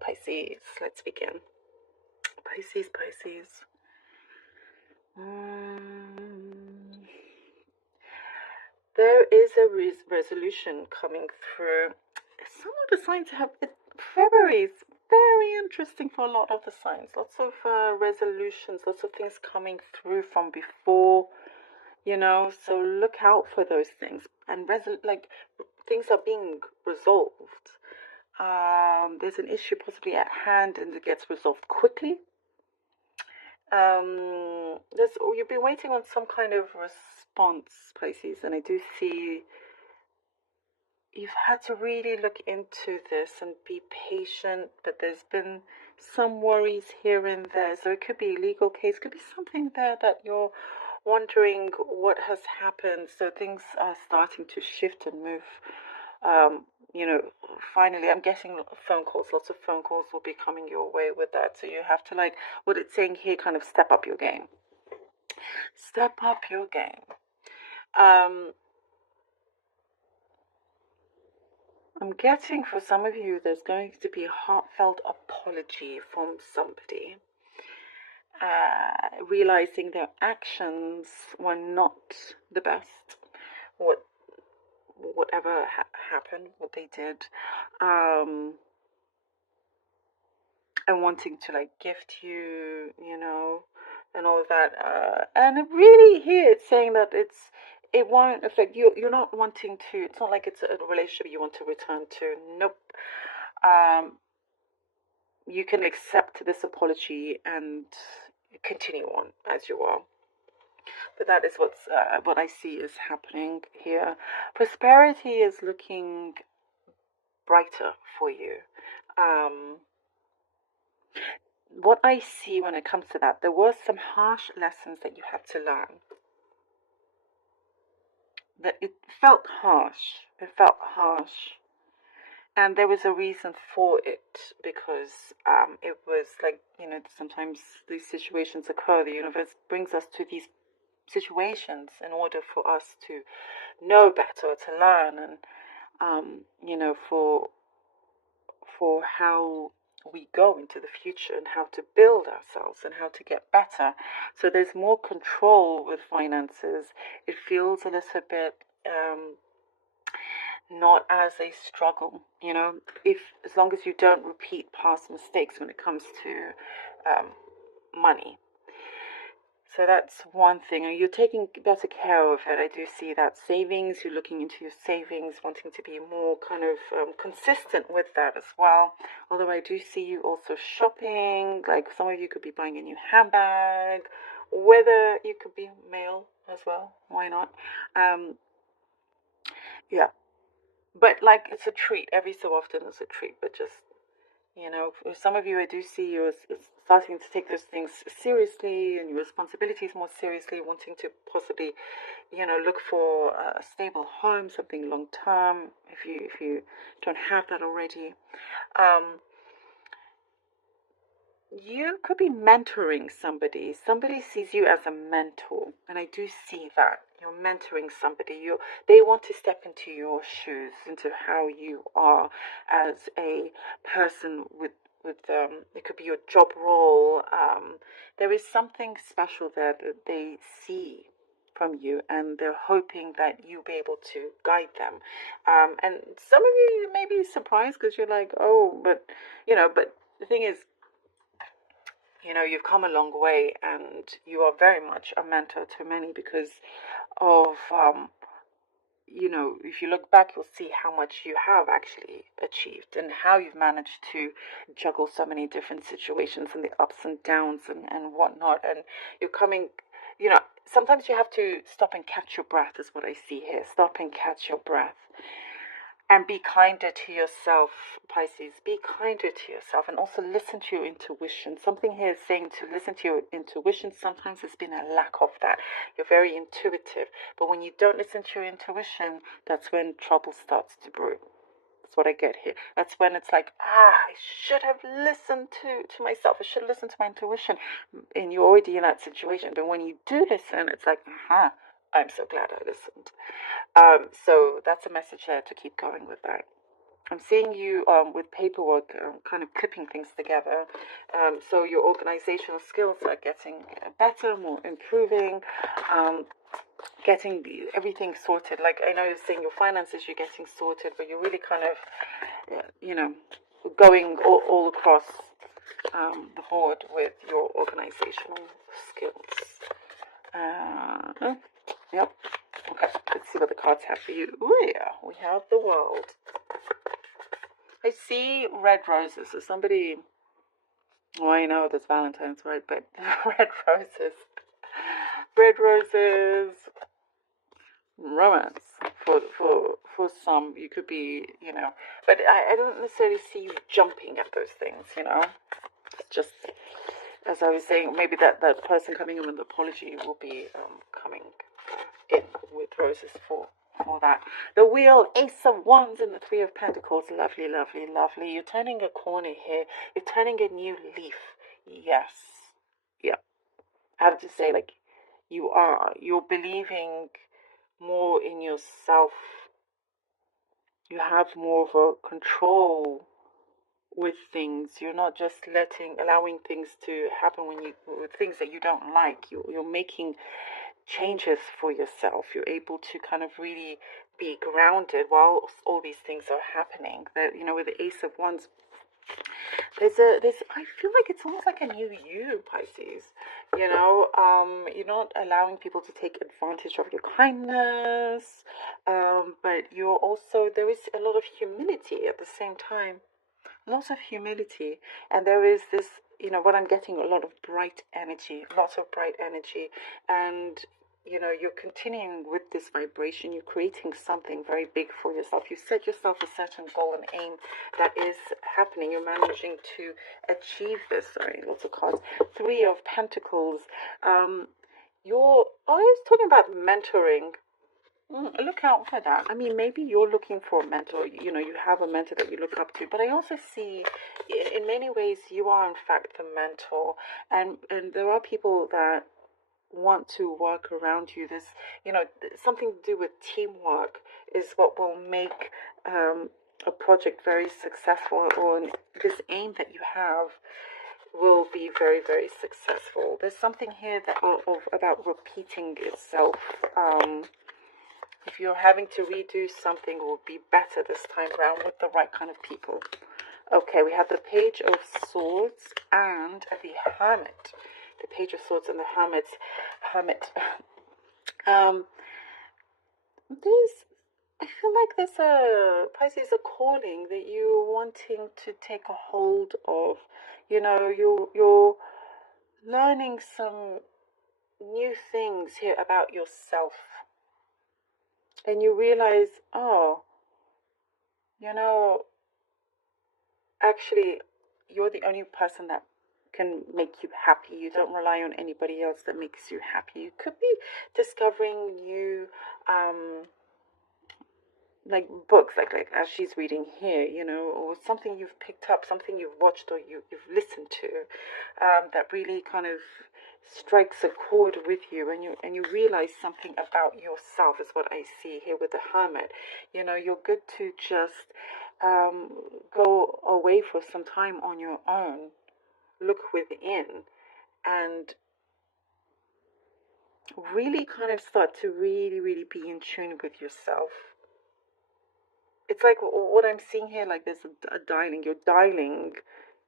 Pisces, let's begin. Pisces. There is a resolution coming through. Some of the signs have February is very interesting for a lot of the signs. Lots of resolutions, lots of things coming through from before, so look out for those things. And things are being resolved. There's an issue possibly at hand and it gets resolved quickly. You've been waiting on some kind of response, Pisces, and I do see you've had to really look into this and be patient, but there's been some worries here and there. So it could be a legal case, could be something there that you're wondering what has happened. So things are starting to shift and move. Finally, I'm getting phone calls. Lots of phone calls will be coming your way with that. So you have to, like what it's saying here, kind of step up your game. Step up your game. I'm getting for some of you, there's going to be a heartfelt apology from somebody. Realizing their actions were not the best. Whatever happened, what they did, and wanting to like gift you, and all of that. And really here it's saying that it won't affect you. You're not wanting to. It's not like it's a relationship you want to return to. Nope. You can accept this apology and continue on as you are. But that is what I see is happening here. Prosperity is looking brighter for you. What I see when it comes to that, there were some harsh lessons that you had to learn. That it felt harsh. And there was a reason for it, because it was like, sometimes these situations occur. The universe brings us to these situations in order for us to know better, to learn, and for how we go into the future and how to build ourselves and how to get better. So there's more control with finances. It feels a little bit not as a struggle, as long as you don't repeat past mistakes when it comes to money. So that's one thing. You're taking better care of it. I do see that savings. You're looking into your savings, wanting to be more kind of consistent with that as well. Although I do see you also shopping. Like some of you could be buying a new handbag. Whether you could be male as well. Why not? Yeah. But like it's a treat. Every so often it's a treat. But just, for some of you, I do see you as starting to take those things seriously and your responsibilities more seriously, wanting to possibly, look for a stable home, something long term, if you don't have that already. You could be mentoring somebody. Somebody sees you as a mentor, and I do see that. You're mentoring somebody. They want to step into your shoes, into how you are as a person with it could be your job role. There is something special there that they see from you, and they're hoping that you'll be able to guide them. And some of you may be surprised because you're like, oh, but but the thing is, you've come a long way and you are very much a mentor to many because of, if you look back, you'll see how much you have actually achieved and how you've managed to juggle so many different situations and the ups and downs and whatnot. And you're coming, sometimes you have to stop and catch your breath, is what I see here. Stop and catch your breath. And be kinder to yourself, Pisces. Be kinder to yourself and also listen to your intuition. Something here is saying to listen to your intuition. Sometimes there's been a lack of that. You're very intuitive. But when you don't listen to your intuition, that's when trouble starts to brew. That's what I get here. That's when it's like, I should have listened to myself. I should listen to my intuition. And you're already in that situation. But when you do listen, it's like, I'm so glad I listened. So that's a message there to keep going with that. I'm seeing you with paperwork, kind of clipping things together. So your organizational skills are getting better, more improving, getting everything sorted. Like I know you're saying your finances, you're getting sorted, but you're really kind of, going all across the board with your organizational skills. Yep. Okay, let's see what the cards have for you. Oh yeah, we have the world. I see red roses. So somebody, well, I know that's Valentine's, right? But red roses. Red roses, romance. For some, you could be, but I don't necessarily see you jumping at those things, Just, as I was saying, maybe that person coming in with an apology will be coming in with roses for that. The wheel, Ace of Wands and the Three of Pentacles. Lovely, lovely, lovely. You're turning a corner here. You're turning a new leaf. Yes. Yeah. I have to say, like, you're believing more in yourself. You have more of a control with things. You're not just allowing things to happen with things that you don't like. You're making changes for yourself. You're able to kind of really be grounded while all these things are happening. With the Ace of Wands, there's I feel like it's almost like a new you, Pisces. You're not allowing people to take advantage of your kindness, but there is a lot of humility at the same time. Lots of humility, and there is this, what I'm getting, a lot of bright energy, lots of bright energy, and you're continuing with this vibration. You're creating something very big for yourself. You set yourself a certain goal and aim that is happening. You're managing to achieve this. Sorry, lots of cards. Three of Pentacles. I was talking about mentoring. Look out for that. I mean, maybe you're looking for a mentor. You have a mentor that you look up to. But I also see, in many ways, you are in fact the mentor. And there are people that want to work around you. This, something to do with teamwork is what will make a project very successful, or this aim that you have will be very, very successful. There's something here about repeating itself. If you're having to redo something, it will be better this time around with the right kind of people. Okay, we have the Page of Swords and the Hermit. The Page of Swords and the Hermit. I feel like there's a calling that you're wanting to take a hold of. You're learning some new things here about yourself. And you realize, actually, you're the only person that can make you happy. You don't rely on anybody else that makes you happy. You could be discovering new, like books, like as she's reading here, or something you've picked up, something you've watched or you've listened to, that really kind of strikes a chord with you, and you realize something about yourself is what I see here with the Hermit. You're good to just go away for some time on your own, look within, and really kind of start to really, really be in tune with yourself. It's like what I'm seeing here, like there's a dialing. You're dialing,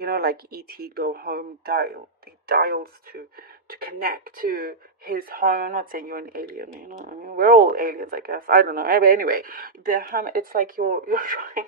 like E.T. Go Home dial. He dials to connect to his home. I'm not saying you're an alien, I mean, we're all aliens, I guess. I don't know. Anyway, it's like you're trying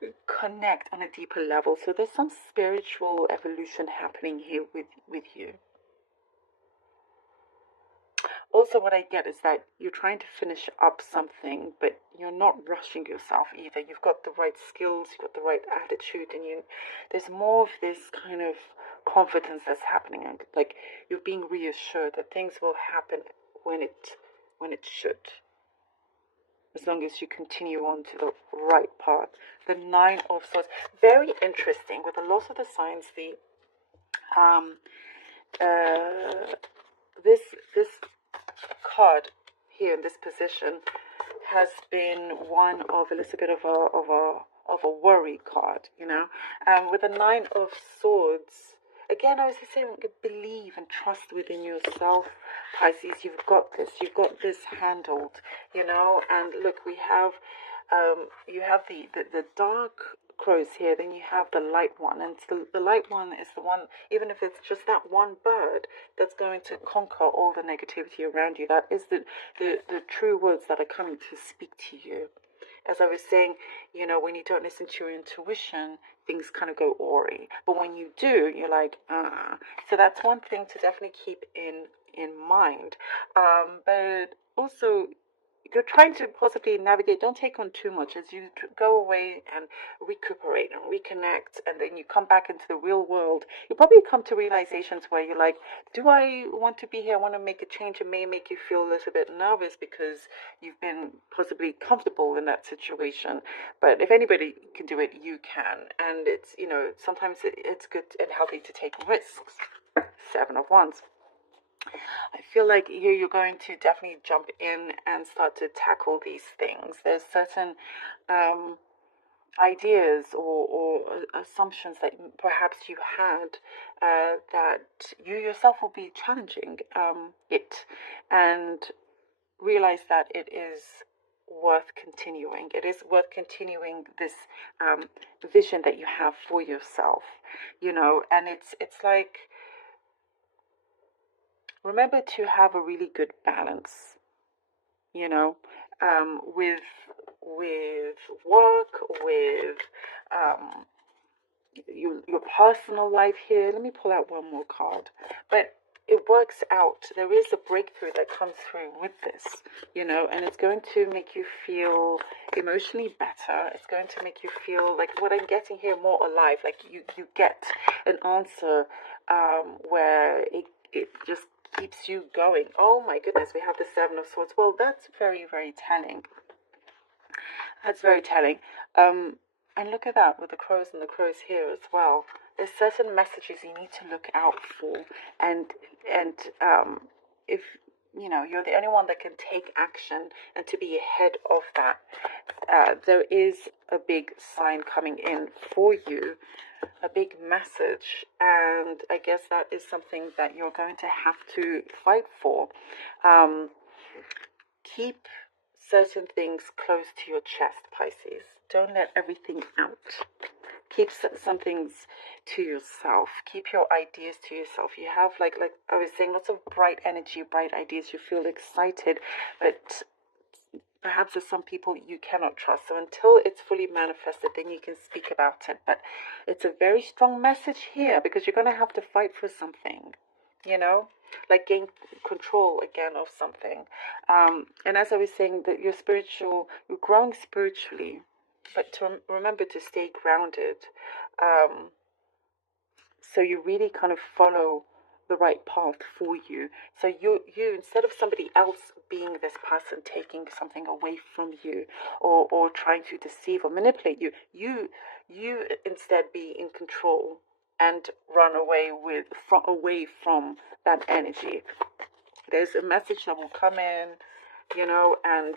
to connect on a deeper level. So there's some spiritual evolution happening here with you. Also, what I get is that you're trying to finish up something, but you're not rushing yourself either. You've got the right skills, you've got the right attitude, and there's more of this kind of confidence that's happening. And like you're being reassured that things will happen when it should, as long as you continue on to the right path. The Nine of Swords, very interesting. With a lot of the signs, this card here in this position has been one of a little bit of a worry card, you know. With the Nine of Swords, again, I was just saying, believe and trust within yourself, Pisces. You've got this handled, you know. And look, we have, you have the dark crows here, then you have the light one, and the light one is the one, even if it's just that one bird, that's going to conquer all the negativity around you. That is the true words that are coming to speak to you. As I was saying, you know, when you don't listen to your intuition, things kind of go awry. But when you do, you're like, ah. So that's one thing to definitely keep in mind. But also, you're trying to possibly navigate. Don't take on too much as you go away and recuperate and reconnect, and then you come back into the real world. You probably come to realizations where you're like, do I want to be here? I want to make a change. It may make you feel a little bit nervous because you've been possibly comfortable in that situation. But if anybody can do it, you can. And it's, you know, sometimes it's good and healthy to take risks. Seven of Wands. I feel like here you're going to definitely jump in and start to tackle these things. There's certain ideas or assumptions that perhaps you had that you yourself will be challenging it, and realize that it is worth continuing. It is worth continuing this vision that you have for yourself, you know. And it's like, remember to have a really good balance, you know, with work, with your personal life here. Let me pull out one more card. But it works out. There is a breakthrough that comes through with this, you know, and it's going to make you feel emotionally better. It's going to make you feel like, what I'm getting here, more alive. Like you get an answer where it just keeps you going. Oh my goodness, we have the Seven of Swords. Well, that's very, very telling. That's very telling. And look at that with the crows and the crows here as well. There's certain messages you need to look out for, and if you know you're the only one that can take action and to be ahead of that, there is a big sign coming in for you, a big message, and I guess that is something that you're going to have to fight for. Keep certain things close to your chest, Pisces. Don't let everything out. Keep some things to yourself. Keep your ideas to yourself. You have, like I was saying, lots of bright energy, bright ideas. You feel excited, but perhaps there's some people you cannot trust. So until it's fully manifested, then you can speak about it. But it's a very strong message here, because you're going to have to fight for something, you know, like gain control again of something. And as I was saying, that you're growing spiritually, but to remember to stay grounded. So you really kind of follow the right path for you. So you instead of somebody else being this person taking something away from you, or trying to deceive or manipulate you, you instead be in control and run away from that energy. There's a message that will come in, you know, and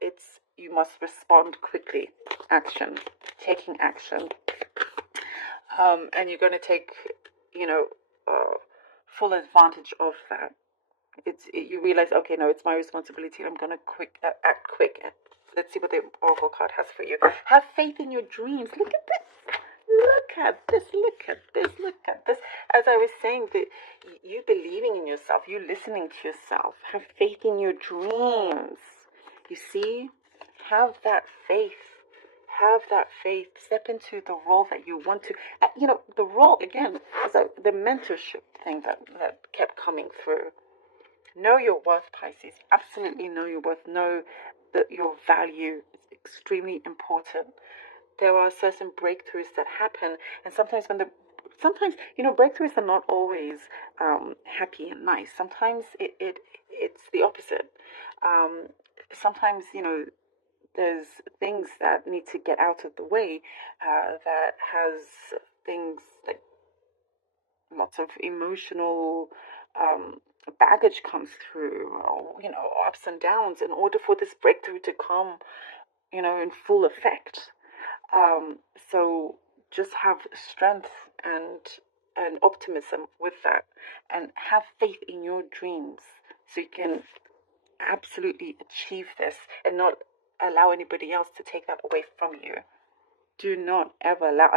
it's, you must respond quickly. Taking action. And you're going to take, you know, full advantage of that. You realize, okay, no, it's my responsibility. I'm going to act quick. Let's see what the Oracle card has for you. Have faith in your dreams. Look at this. Look at this. Look at this. Look at this. As I was saying, that you believing in yourself, you listening to yourself. Have faith in your dreams. You see? Have that faith. Have that faith. Step into the role that you want to. You know, the role, again, is the mentorship thing that kept coming through. Know your worth, Pisces. Absolutely know your worth. Know that your value is extremely important. There are certain breakthroughs that happen, and sometimes you know, breakthroughs are not always happy and nice. Sometimes it's the opposite. Sometimes, you know, there's things that need to get out of the way, that has things like lots of emotional baggage comes through, or, ups and downs, in order for this breakthrough to come, in full effect. So just have strength and optimism with that, and have faith in your dreams, so you can absolutely achieve this and not allow anybody else to take that away from you. Do not ever allow